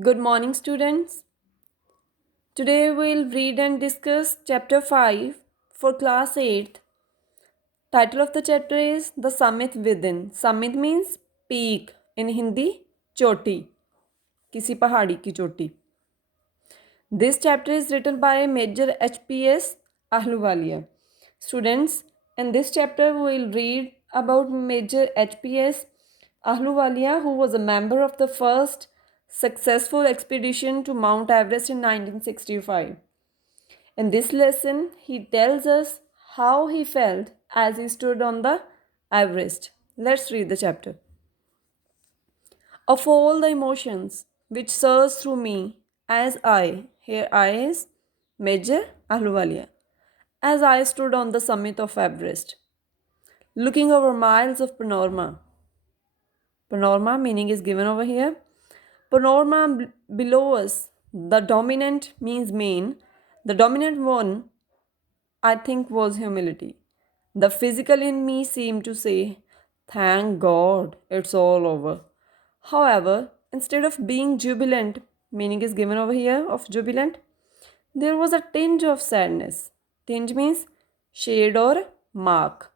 Good morning, students. Today we'll read and discuss chapter 5 for class 8th. Title of the chapter is The Summit Within. Summit means peak. In Hindi, choti. किसी पहाड़ी की चोटी. This chapter is written by Major HPS Ahluwalia. Students, in this chapter we will read about Major HPS Ahluwalia, who was a member of the first successful expedition to Mount Everest in 1965. In this lesson, he tells us how he felt as he stood on the Everest. Let's read the chapter. Of all the emotions which surged through me as here I is Major Ahluwalia, as I stood on the summit of Everest, looking over miles of panorama. Panorama meaning is given over here. Panorama below us, the dominant means main. The dominant one, I think, was humility. The physical in me seemed to say, thank God, it's all over. However, instead of being jubilant, meaning is given over here of jubilant, there was a tinge of sadness. Tinge means shade or mark.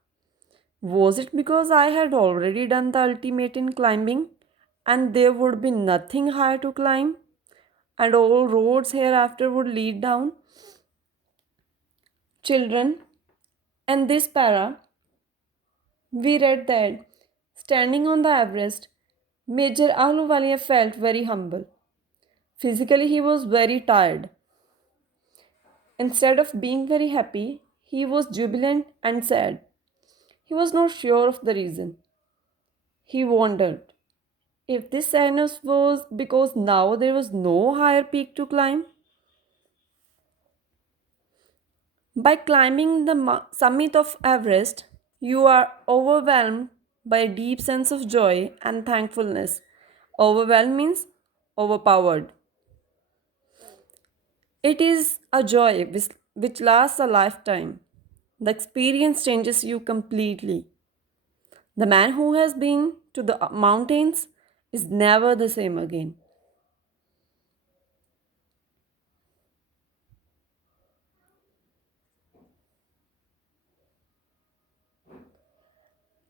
Was it because I had already done the ultimate in climbing and there would be nothing higher to climb and all roads hereafter would lead down? Children, in this para, we read that standing on the Everest, Major Ahluwalia felt very humble. Physically, he was very tired. Instead of being very happy, he was jubilant and sad. He was not sure of the reason. He wondered if this sadness was because now there was no higher peak to climb. By climbing the summit of Everest, you are overwhelmed by a deep sense of joy and thankfulness. Overwhelmed means overpowered. It is a joy which lasts a lifetime. The experience changes you completely. The man who has been to the mountains is never the same again.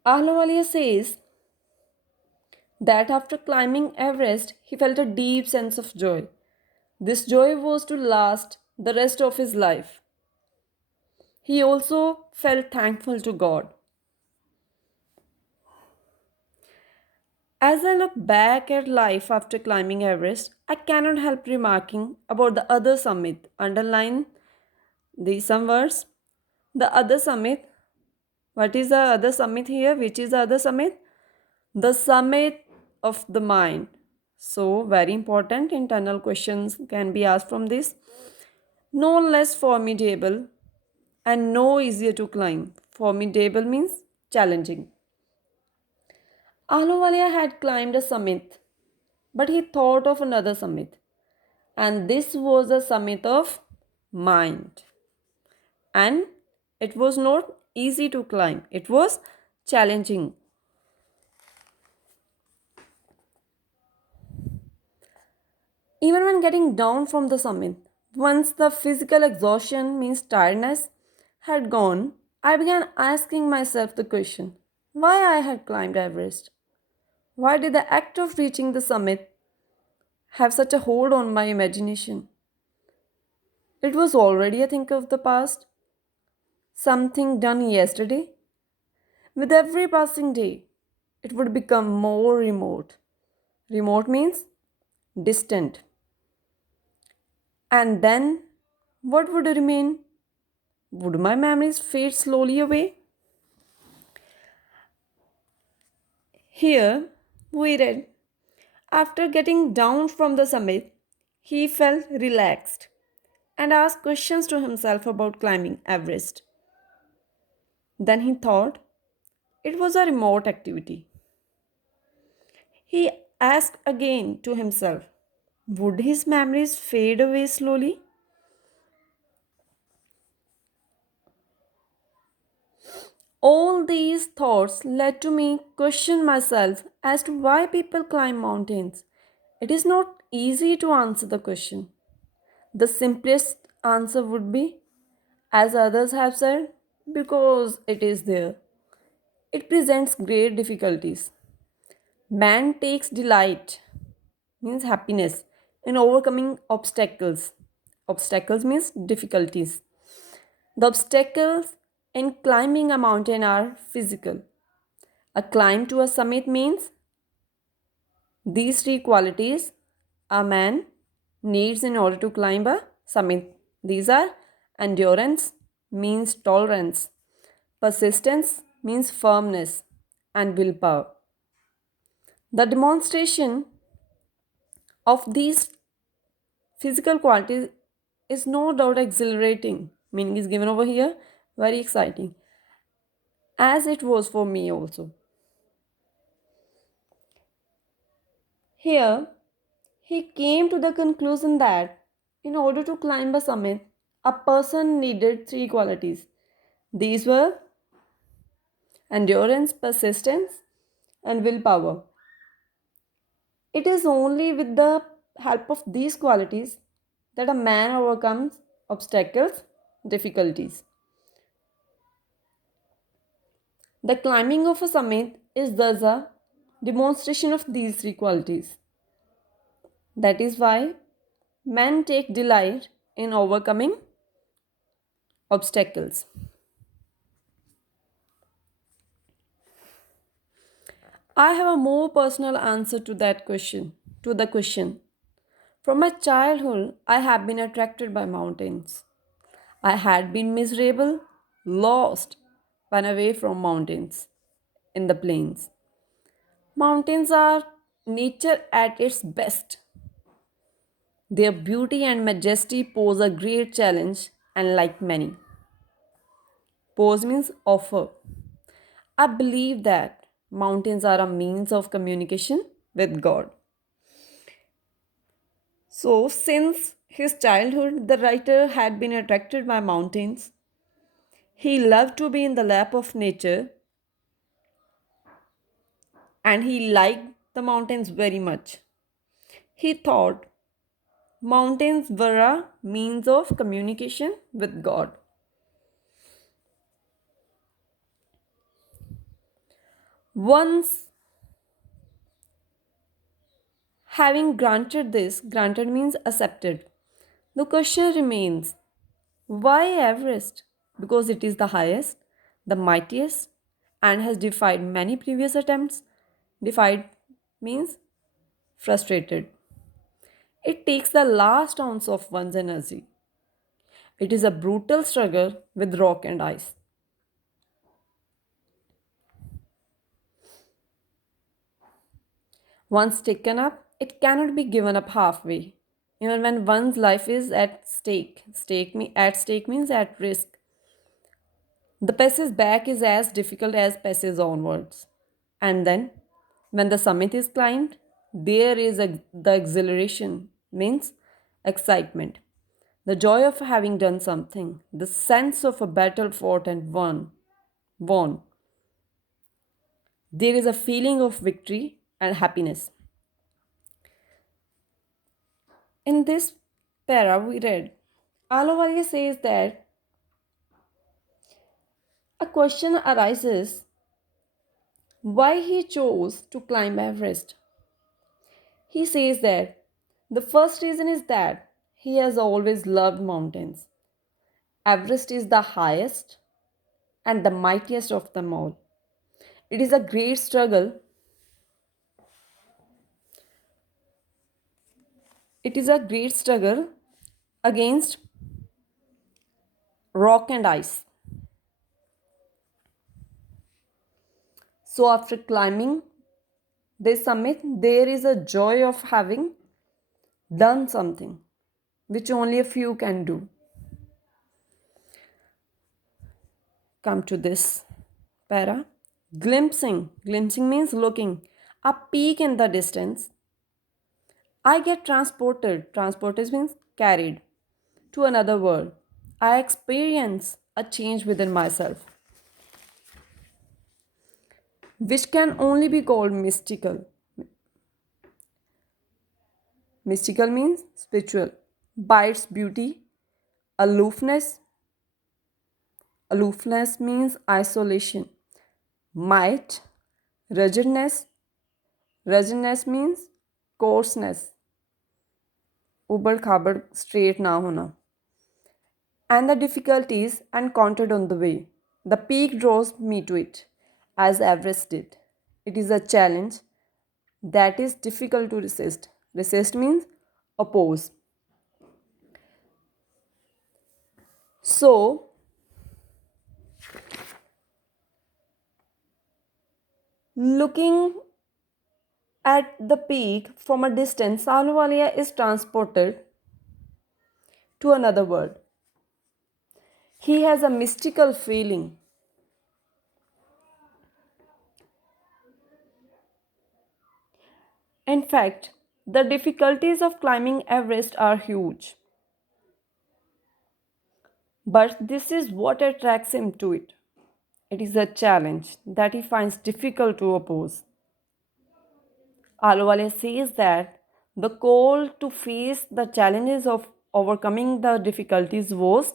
Ahluwalia says that after climbing Everest, he felt a deep sense of joy. This joy was to last the rest of his life. He also felt thankful to God. As I look back at life after climbing Everest, I cannot help remarking about the other summit. Underline some words. The other summit. What is the other summit here? Which is the other summit? The summit of the mind. So, very important internal questions can be asked from this. No less formidable and no easier to climb. Formidable means challenging. Ahluwalia had climbed a summit, but he thought of another summit. And this was a summit of mind. And it was not easy to climb, it was challenging. Even when getting down from the summit, once the physical exhaustion means tiredness had gone, I began asking myself the question why I had climbed Everest. Why did the act of reaching the summit have such a hold on my imagination? It was already a thing of the past, something done yesterday. With every passing day, it would become more remote. Remote means distant. And then what would remain? Would my memories fade slowly away? Here we read, after getting down from the summit, he felt relaxed and asked questions to himself about climbing Everest. Then he thought it was a remote activity. He asked again to himself, would his memories fade away slowly? All these thoughts led to me question myself as to why people climb mountains. It is not easy to answer the question. The simplest answer would be, as others have said, because it is there. It presents great difficulties. Man takes delight, means happiness, in overcoming obstacles. Obstacles means difficulties. The obstacles in climbing a mountain are physical. A climb to a summit means these three qualities a man needs in order to climb a summit. These are endurance, means tolerance, persistence, means firmness, and willpower. The demonstration of these physical qualities is no doubt exhilarating, meaning is given over here, very exciting, as it was for me also. Here, he came to the conclusion that in order to climb a summit, a person needed three qualities. These were endurance, persistence, and willpower. It is only with the help of these qualities that a man overcomes obstacles, difficulties. The climbing of a summit is thus a demonstration of these three qualities. That is why men take delight in overcoming obstacles. I have a more personal answer to that question, to the question. From my childhood, I have been attracted by mountains. I had been miserable, lost, run away from mountains in the plains. Mountains are nature at its best. Their beauty and majesty pose a great challenge, and like many. Pose means offer. I believe that mountains are a means of communication with God. So, since his childhood, the writer had been attracted by mountains. He loved to be in the lap of nature and he liked the mountains very much. He thought mountains were a means of communication with God. Once having granted this, granted means accepted, the question remains, why Everest? Because it is the highest, the mightiest, and has defied many previous attempts. Defied means frustrated. It takes the last ounce of one's energy. It is a brutal struggle with rock and ice. Once taken up, it cannot be given up halfway. Even when one's life is at stake. At stake means at risk. The passage back is as difficult as passage onwards. And then, when the summit is climbed, there is the exhilaration, means excitement, the joy of having done something, the sense of a battle fought and won. Won. There is a feeling of victory and happiness. In this para we read, Ahluwalia says that a question arises why he chose to climb Everest. He says that the first reason is that he has always loved mountains. Everest is the highest and the mightiest of them all. It is a great struggle. It is a great struggle against rock and ice. So after climbing this summit, there is a joy of having done something which only a few can do. Come to this para. Glimpsing. Glimpsing means looking. A peak in the distance. I get transported. Transported means carried to another world. I experience a change within myself, which can only be called mystical. Mystical means spiritual. By its beauty, aloofness. Aloofness means isolation. Might, ruggedness. Ruggedness means coarseness. Ubad khabad straight na hona. And the difficulties encountered on the way. The peak draws me to it, as Everest did. It is a challenge that is difficult to resist. Resist means oppose. So, looking at the peak from a distance, Ahluwalia is transported to another world. He has a mystical feeling. In fact, the difficulties of climbing Everest are huge. But this is what attracts him to it. It is a challenge that he finds difficult to oppose. Ahluwalia says that the call to face the challenges of overcoming the difficulties was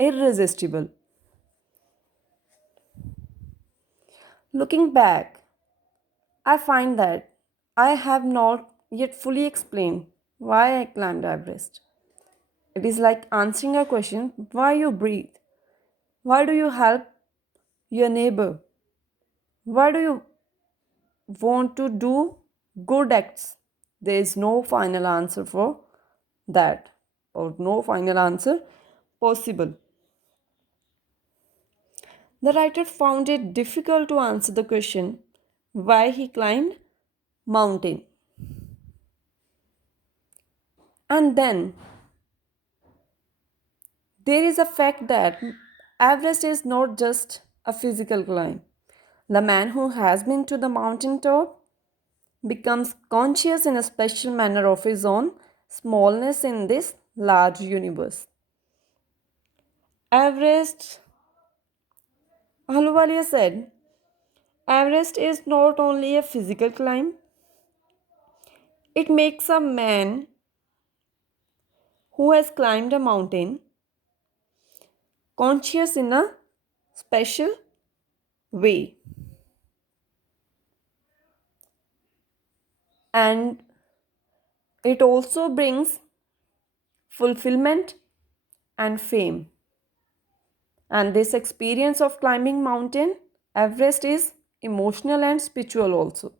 irresistible. Looking back, I find that I have not yet fully explained why I climbed Everest. It is like answering a question: why you breathe? Why do you help your neighbor? Why do you want to do good acts? There is no final answer for that, or no final answer possible. The writer found it difficult to answer the question why he climbed mountain. And then there is a fact that Everest is not just a physical climb. The man who has been to the mountain top becomes conscious in a special manner of his own smallness in this large universe. Everest, Ahluwalia said, Everest is not only a physical climb, it makes a man who has climbed a mountain conscious in a special way. And it also brings fulfillment and fame. And this experience of climbing mountain Everest is emotional and spiritual also.